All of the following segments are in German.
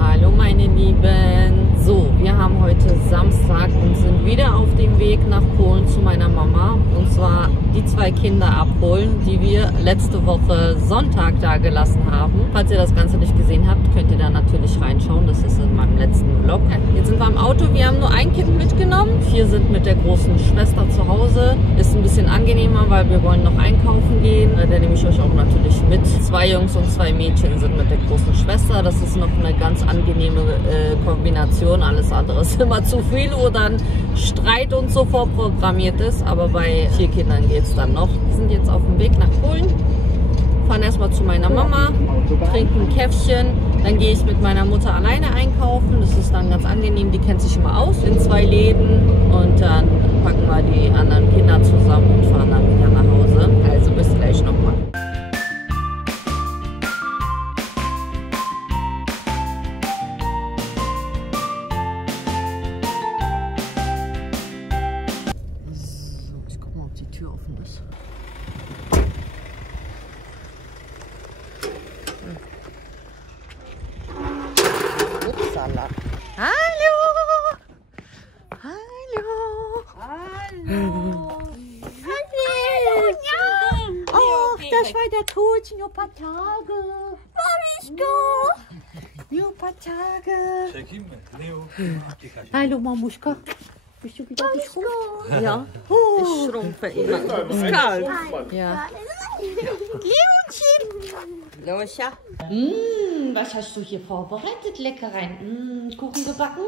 Hallo meine Lieben. So, wir haben heute Samstag und sind wieder auf dem Weg nach Polen zu meiner Mama. Und zwar die 2 Kinder abholen, die wir letzte Woche Sonntag da gelassen haben. Falls ihr das Ganze nicht gesehen habt, könnt ihr da natürlich reinschauen. Das ist in meinem letzten Vlog. Jetzt sind wir im Auto. Wir haben nur ein Kind mitgenommen. 4 sind mit der großen Schwester zu Hause. Ist ein bisschen angenehmer, weil wir wollen noch einkaufen gehen. Da nehme ich euch auch natürlich mit. 2 Jungs und 2 Mädchen sind mit der großen Schwester. Das ist noch eine ganz angenehme Kombination. Alles andere ist immer zu viel, wo dann Streit und so vorprogrammiert ist. Aber bei 4 Kindern geht es dann noch. Wir sind jetzt auf dem Weg nach Polen. Fahren erstmal zu meiner Mama, trinken ein Käffchen. Dann gehe ich mit meiner Mutter alleine einkaufen. Das ist dann ganz angenehm. Die kennt sich immer aus in 2 Läden. Und dann packen wir die anderen Kinder zusammen und fahren dann wieder nach Hause. Also bis gleich nochmal. Hallo! Hallo! Hallo! Oh, das war der Coach, nur ein paar Tage. Nur ein paar Tage. Hallo, Mamuschka. Bist du wieder geschrumpft? Ja. Ich schrumpfe immer. Ist kalt. Ja. Leonchen. Loscha. Was hast du hier vorbereitet? Leckereien. Kuchen gebacken?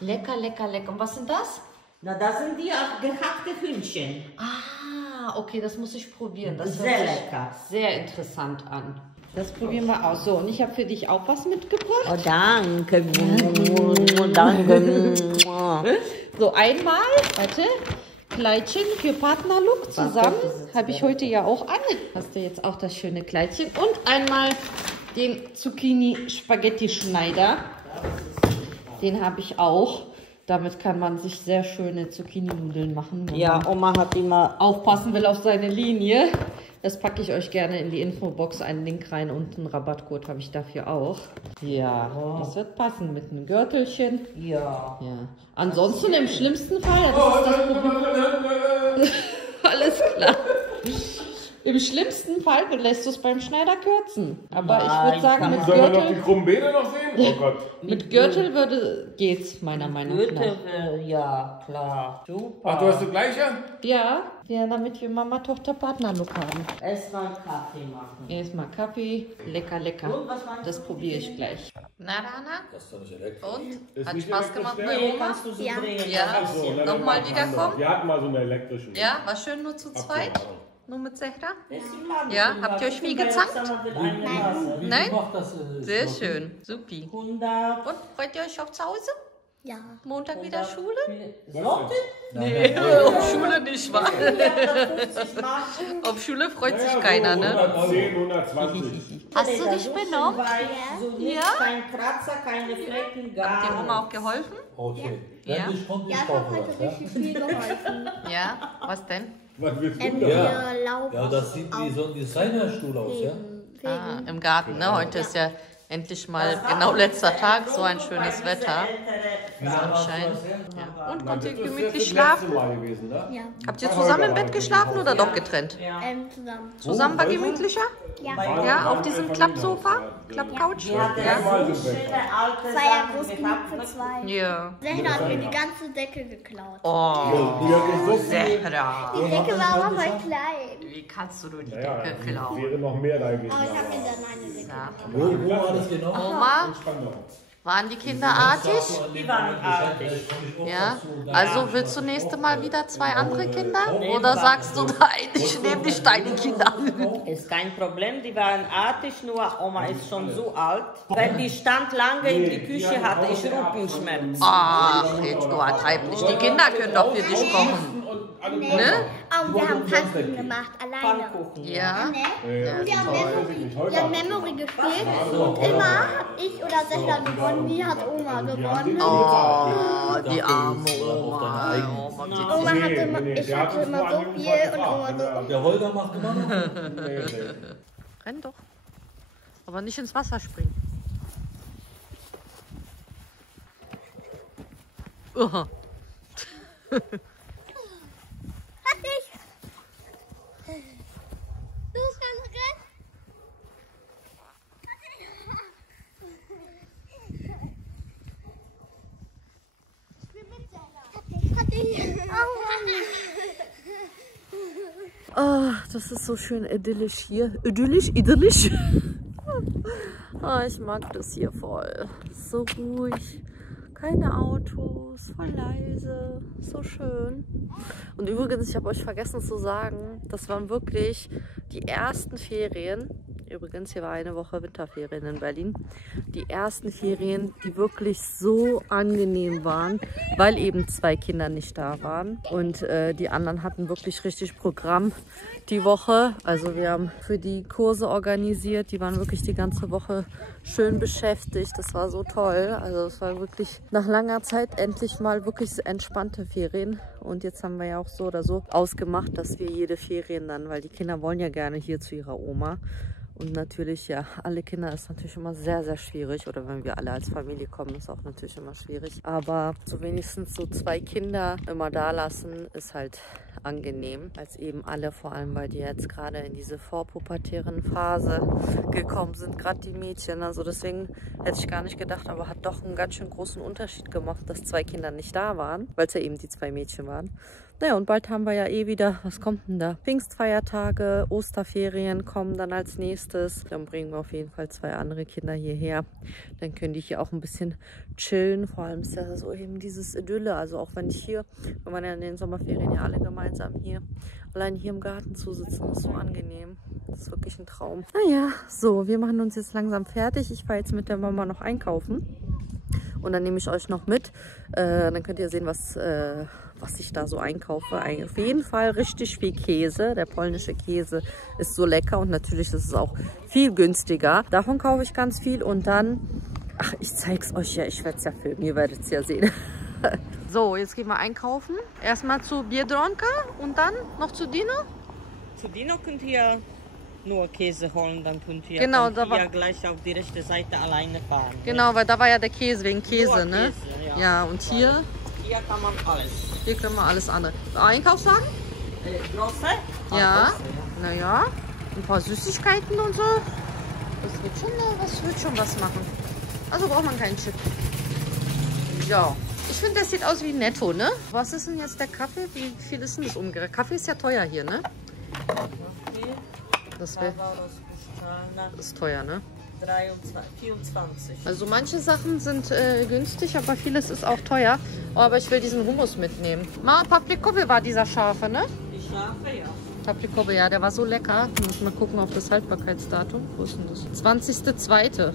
Lecker, lecker, lecker. Und was sind das? Na, das sind die gehackte Hühnchen. Ah, okay, das muss ich probieren. Das sehr hört sich lecker. Sehr interessant an. Das probieren wir aus. So, und ich habe für dich auch was mitgebracht. Oh, danke. Danke. So, einmal, warte, Kleidchen für Partnerlook zusammen. Habe ich heute ja auch an. Hast du jetzt auch das schöne Kleidchen. Und einmal den Zucchini-Spaghetti-Schneider. Den habe ich auch. Damit kann man sich sehr schöne Zucchini-Nudeln machen. Ja, Oma hat immer aufpassen will auf seine Linie. Das packe ich euch gerne in die Infobox, einen Link rein und einen Rabattcode habe ich dafür auch. Ja, das wird passen mit einem Gürtelchen. Ja. Ansonsten im schlimmsten Fall, das ist das Problem. Alles klar. Im schlimmsten Fall lässt du es beim Schneider kürzen. Aber ich würde sagen, mit Sollen wir noch die krummen Beine noch sehen? Oh Gott. Mit Gürtel geht's meiner Meinung nach. Gürtel, ja, klar. Super. Ach, du hast das gleiche? Ja, damit wir Mama-Tochter-Partner-Look haben. Erstmal Kaffee machen. Erstmal Kaffee. Lecker, lecker. Und, was meinst das probiere ich gleich. Na, Rana? Das ist doch nicht elektrisch. Und? Ist Hat nicht Spaß gemacht bei Nee, Oma? kannst du so drehen. Ja. Ach so, na, Nochmal dann wiederkommen? Wir hatten mal so eine elektrische. Ja, war schön nur zu zweit? Abgefahren. Nur mit Zehra? Ja, Habt ihr euch viel gezankt? Nein. Nein? Sehr schön. Supi. 100. Und freut ihr euch auf zu Hause? Ja. Montag wieder Schule? Sollte? Nee, auf Schule nicht, wa? 150 Mark. Auf Schule freut sich keiner, ne? 110, 120. Hast du dich benommen? So Ja? Kein Kratzer, keine Flecken, gar Hat die Oma auch geholfen? Okay. Ja. Ja, ich habe heute richtig viel geholfen. Ja, was denn? Was willst du Wir da? laufen Ja, das sieht wie so ein Designerstuhl aus, ja? Ah, im Garten, ne? Heute ist ja endlich mal genau letzter Tag, so ein schönes Wetter. Sonnenschein. Ja. Und konntet ihr gemütlich schlafen? Gewesen, ne? Ja. Habt ihr zusammen im Bett geschlafen oder doch getrennt? Zusammen. Zusammen war gemütlicher? Ja. Ja, auf diesem Klappsofa? Klappcouch? Ja. War ja groß genug für 2. Ja. Zehra hat mir die ganze Decke geklaut. Oh, Zehra. Die Decke war aber voll klein. Wie kannst du die Ja, Decke klauen? wäre noch mehr da gewesen. Aber ich habe mir dann eine Decke Ja. Wo war das genau? Oma, waren die Kinder artig? Die waren artig. Ja. Also willst du nächste Mal wieder 2 andere Kinder? Oder sagst du, nein, ich nehme nicht deine Kinder? Ist kein Problem, die waren artig, nur Oma ist schon so alt. Wenn die stand lange in die Küche, hatte ich Rückenschmerzen. Ach, jetzt du treib nicht. Die Kinder können doch für dich kochen. Ne? Und wir haben Pfannkuchen gemacht, alleine. Pfannkuchen. Ja. Ne? Und wir haben Memory gespielt und immer hab ich oder Sechler gewonnen, nie hat Oma gewonnen. Oh, die arme Oma. Oma hatte immer, ich hatte immer so viel und Oma so. Der Holger macht immer noch. Renn doch. Aber nicht ins Wasser springen. Oha. Fertig. Du kannst rennen. Oh, das ist so schön idyllisch hier. Idyllisch. Oh, ich mag das hier voll. So ruhig. Keine Autos, voll leise, so schön. Und übrigens, ich habe euch vergessen zu sagen, das waren wirklich die ersten Ferien. Übrigens, hier war eine Woche Winterferien in Berlin. Die ersten Ferien, die wirklich so angenehm waren, weil eben 2 Kinder nicht da waren. Und die anderen hatten wirklich richtig Programm die Woche. Also wir haben für die Kurse organisiert. Die waren wirklich die ganze Woche schön beschäftigt. Das war so toll. Also es war wirklich nach langer Zeit endlich mal wirklich entspannte Ferien. Und jetzt haben wir ja auch so oder so ausgemacht, dass wir jede Ferien dann, weil die Kinder wollen ja gerne hier zu ihrer Oma. Und natürlich, ja, alle Kinder ist natürlich immer sehr, sehr schwierig. Oder wenn wir alle als Familie kommen, ist auch natürlich immer schwierig. Aber so wenigstens so 2 Kinder immer da lassen, ist halt angenehm. Als eben alle, vor allem weil die jetzt gerade in diese vorpubertären Phase gekommen sind, gerade die Mädchen. Also deswegen hätte ich gar nicht gedacht, aber hat doch einen ganz schön großen Unterschied gemacht, dass 2 Kinder nicht da waren, weil es ja eben die 2 Mädchen waren. Naja, und bald haben wir ja eh wieder, was kommt denn da? Pfingstfeiertage, Osterferien kommen dann als nächstes. Dann bringen wir auf jeden Fall 2 andere Kinder hierher. Dann können die hier auch ein bisschen chillen. Vor allem ist ja so eben dieses Idylle. Also auch wenn ich hier, wir waren ja in den Sommerferien ja alle gemeinsam hier, allein hier im Garten zu sitzen, ist so angenehm. Das ist wirklich ein Traum. Naja, so, wir machen uns jetzt langsam fertig. Ich fahre jetzt mit der Mama noch einkaufen. Und dann nehme ich euch noch mit. Dann könnt ihr sehen, was ich da so einkaufe. Auf jeden Fall richtig viel Käse. Der polnische Käse ist so lecker und natürlich ist es auch viel günstiger. Davon kaufe ich ganz viel und dann, ach, ich zeige es euch ja, ich werde es ja filmen, ihr werdet es ja sehen. So, jetzt gehen wir einkaufen. Erstmal zu Biedronka und dann noch zu Dino. Zu Dino könnt ihr nur Käse holen, dann könnt ihr genau, da gleich auf die rechte Seite alleine fahren. Genau, weil da war ja der Käse, wegen Käse, ne? Käse, ja, und hier? Hier kann man alles. Hier können wir alles andere. Einkaufswagen? Große? Ja. Naja, ein paar Süßigkeiten und so. Das wird schon was machen. Also braucht man keinen Chip. Ja. Ich finde, das sieht aus wie Netto, ne? Was ist denn jetzt der Kaffee? Wie viel ist denn das umgerechnet? Kaffee ist ja teuer hier, ne? Das ist teuer, ne? 24. Also manche Sachen sind günstig, aber vieles ist auch teuer. Oh, aber ich will diesen Hummus mitnehmen. Paprikowy war dieser scharfe, ne? Die scharfe, ja. Paprikowy, ja, der war so lecker. Ich muss mal gucken auf das Haltbarkeitsdatum. Wo ist denn das? 20.02.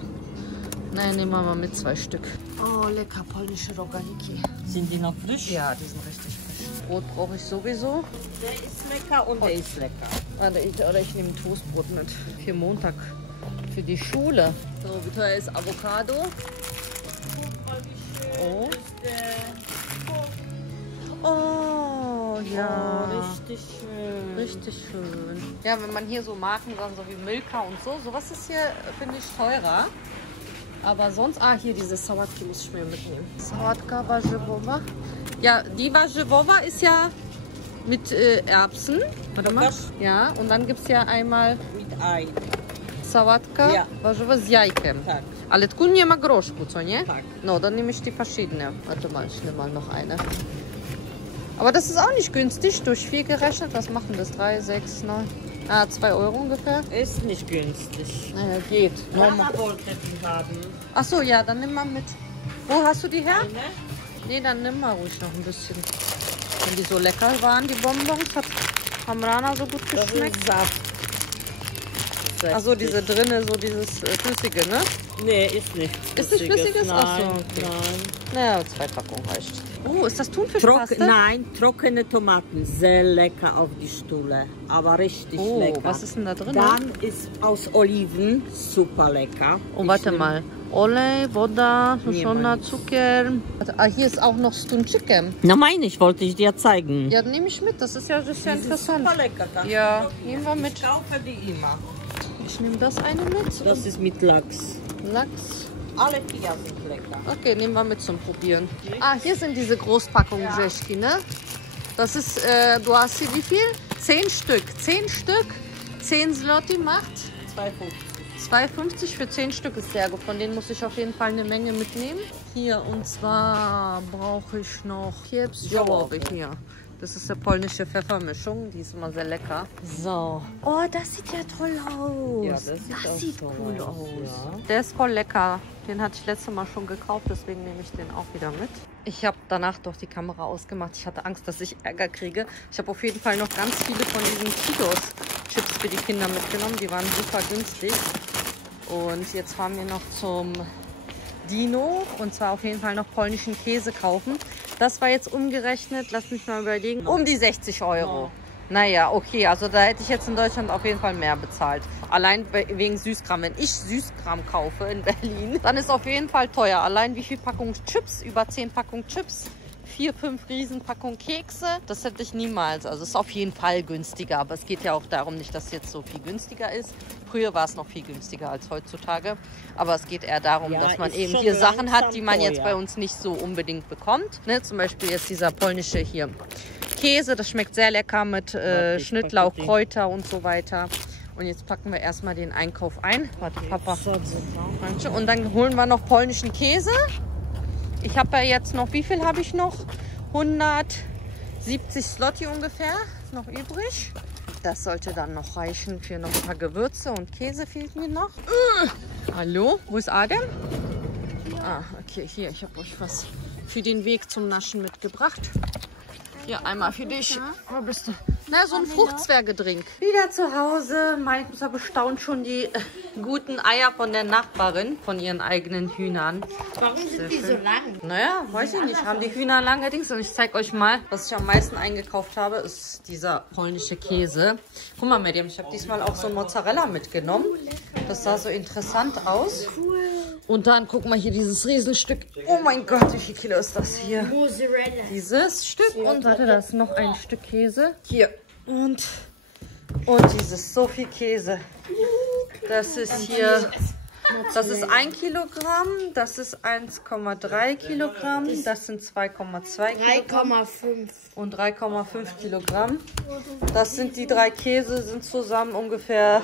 Nein, nehmen wir mal mit 2 Stück. Oh, lecker, polnische Rogaliki. Sind die noch frisch? Ja, die sind richtig frisch. Brot brauche ich sowieso. Der ist lecker und der ist lecker. Oder ich nehme ein Toastbrot mit für Montag. Für die Schule. So, wie teuer ist Avocado? Oh. Oh, ja. Oh, richtig schön. Richtig schön. Ja, wenn man hier so Markensachen, so wie Milka und so, sowas ist hier, finde ich, teurer. Aber sonst, hier diese Sałatki muss ich mir mitnehmen. Sałatka warzywowa. Ja, die warzywowa ist ja mit Erbsen. Warte mal. Ja, und dann gibt es ja einmal mit Ei. Sałatka warzywa z jajkiem. Tak. Ale tu nie ma groszku, co nie? Tak. No, dann nehme ich die verschiedene. Warte mal, ich nehme mal noch eine. Aber das ist auch nicht günstig, durch 4 gerechnet. Was machen das? 3, 6, 9? 2 Euro ungefähr. Ist nicht günstig. Naja, geht. Mama wollte die haben. Ach so, ja, dann nimm mal mit. Wo hast du die her? Eine? Nee, dann nimm mal ruhig noch ein bisschen. Wenn die so lecker waren, die Bonbons, hat Hamrana so gut Das geschmeckt. ist Saft. Ach so, diese drinne, so dieses Flüssige, ne? Nee, ist nicht. Ist nicht Flüssiges? Nein, Ach so, okay. nein. Naja, 2 Packungen reicht. Oh, ist das Thunfischpaste? Nein, trockene Tomaten. Sehr lecker auf die Stulle. Aber richtig lecker. Was ist denn da drin? Dann ist aus Oliven super lecker. Oh, warte mal. Olej, Woda, suszona, Zucker. Hier ist auch noch Stunczykiem. Na, meine ich, wollte ich dir zeigen. Ja, nehme ich mit. Das ist ja interessant. Super lecker. Ja, nehmen wir mit. Ich kaufe die immer. Ich nehme das eine mit. Das ist mit Lachs. Lachs. Alle 4 sind lecker. Okay, nehmen wir mit zum Probieren. Ah, hier sind diese Großpackungen Rzeschki, ne? Das ist, du hast hier wie viel? 10 Stück. 10 Stück, 10 Zloty macht 2,50 für 10 Stück ist sehr gut. Von denen muss ich auf jeden Fall eine Menge mitnehmen. Hier, und zwar brauche ich noch Kiebs Jawoby hier. Das ist eine polnische Pfeffermischung. Die ist immer sehr lecker. So. Oh, das sieht ja toll aus. Ja, das sieht cool aus. Ja. Der ist voll lecker. Den hatte ich letztes Mal schon gekauft, deswegen nehme ich den auch wieder mit. Ich habe danach doch die Kamera ausgemacht. Ich hatte Angst, dass ich Ärger kriege. Ich habe auf jeden Fall noch ganz viele von diesen Cheetos-Chips für die Kinder mitgenommen. Die waren super günstig. Und jetzt fahren wir noch zum Dino und zwar auf jeden Fall noch polnischen Käse kaufen. Das war jetzt umgerechnet, lass mich mal überlegen, um die 60 Euro. Naja, okay, also da hätte ich jetzt in Deutschland auf jeden Fall mehr bezahlt. Allein wegen Süßkram. Wenn ich Süßkram kaufe in Berlin, dann ist auf jeden Fall teuer. Allein wie viel Packungen Chips, über 10 Packungen Chips, 4, 5 Riesenpackungen Kekse, das hätte ich niemals. Also es ist auf jeden Fall günstiger, aber es geht ja auch darum nicht, dass es jetzt so viel günstiger ist. Früher war es noch viel günstiger als heutzutage, aber es geht eher darum, dass man eben hier Sachen hat, die man jetzt bei uns nicht so unbedingt bekommt. Ne? Zum Beispiel jetzt dieser polnische hier Käse, das schmeckt sehr lecker mit Schnittlauch, Kräuter und so weiter. Und jetzt packen wir erstmal den Einkauf ein. Warte, Papa. Und dann holen wir noch polnischen Käse. Ich habe ja jetzt noch, wie viel habe ich noch? 170 Zloty ungefähr noch übrig. Das sollte dann noch reichen für noch ein paar Gewürze und Käse fehlt mir noch. Hallo, wo ist Adem? Ah, okay, hier, ich habe euch was für den Weg zum Naschen mitgebracht. Hier, einmal für dich. Wo bist du? Na, so ein Fruchtzwergedrink. Wieder zu Hause. Mein Mutter bestaunt schon die guten Eier von der Nachbarin, von ihren eigenen Hühnern. Warum sind die so lang? Naja, weiß ich nicht. Haben die Hühner lange Dings. Und ich zeige euch mal, was ich am meisten eingekauft habe, ist dieser polnische Käse. Guck mal, Medium, ich habe diesmal auch so ein Mozzarella mitgenommen. Das sah so interessant aus. Und dann, guck mal hier, dieses Riesenstück. Oh mein Gott, wie viel Kilo ist das hier? Mozzarella. Dieses Stück. Und warte, da ist noch ein Stück Käse. Hier. Und dieses, so viel Käse. Das ist hier, das ist 1 Kilogramm, das ist 1,3 Kilogramm, das sind 2,2 Kilogramm. 3,5. Und 3,5 Kilogramm. Das sind die 3 Käse, sind zusammen ungefähr,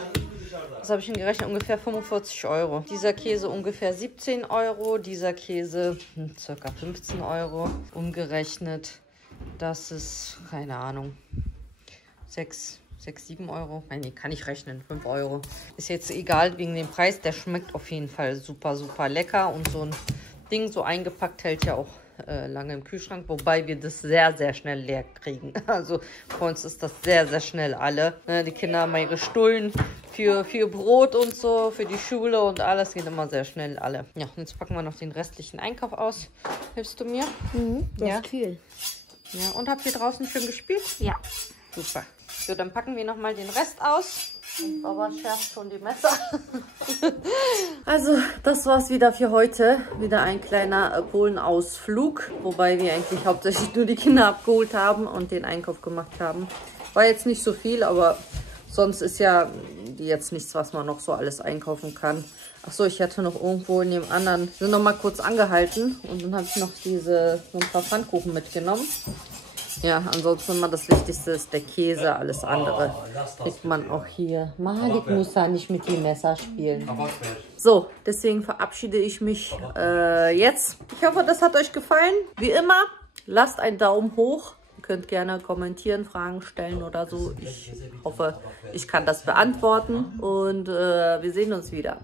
was habe ich denn gerechnet, ungefähr 45 Euro. Dieser Käse ungefähr 17 Euro, dieser Käse ca. 15 Euro. Umgerechnet, das ist, keine Ahnung, 6, 7 Euro. Nein, kann ich rechnen. 5 Euro. Ist jetzt egal wegen dem Preis. Der schmeckt auf jeden Fall super, super lecker. Und so ein Ding so eingepackt hält ja auch lange im Kühlschrank. Wobei wir das sehr, sehr schnell leer kriegen. Also bei uns ist das sehr, sehr schnell alle. Ne, die Kinder haben ihre Stullen für Brot und so, für die Schule und alles. Geht immer sehr schnell alle. Ja, und jetzt packen wir noch den restlichen Einkauf aus. Hilfst du mir? Das ist kühl. Ja, und habt ihr draußen schön gespielt? Ja. Super. So, dann packen wir nochmal den Rest aus. Und Baba schärft schon die Messer. Also, das war's wieder für heute. Wieder ein kleiner Polen-Ausflug. Wobei wir eigentlich hauptsächlich nur die Kinder abgeholt haben und den Einkauf gemacht haben. War jetzt nicht so viel, aber sonst ist ja jetzt nichts, was man noch so alles einkaufen kann. Achso, ich hatte noch irgendwo in dem anderen, sind noch mal kurz angehalten. Und dann habe ich noch so ein paar Pfannkuchen mitgenommen. Ja, ansonsten immer das Wichtigste ist der Käse, alles andere kriegt man auch hier. Malik muss da nicht mit dem Messer spielen. So, deswegen verabschiede ich mich jetzt. Ich hoffe, das hat euch gefallen. Wie immer, lasst einen Daumen hoch. Ihr könnt gerne kommentieren, Fragen stellen oder so. Ich hoffe, ich kann das beantworten. Und wir sehen uns wieder.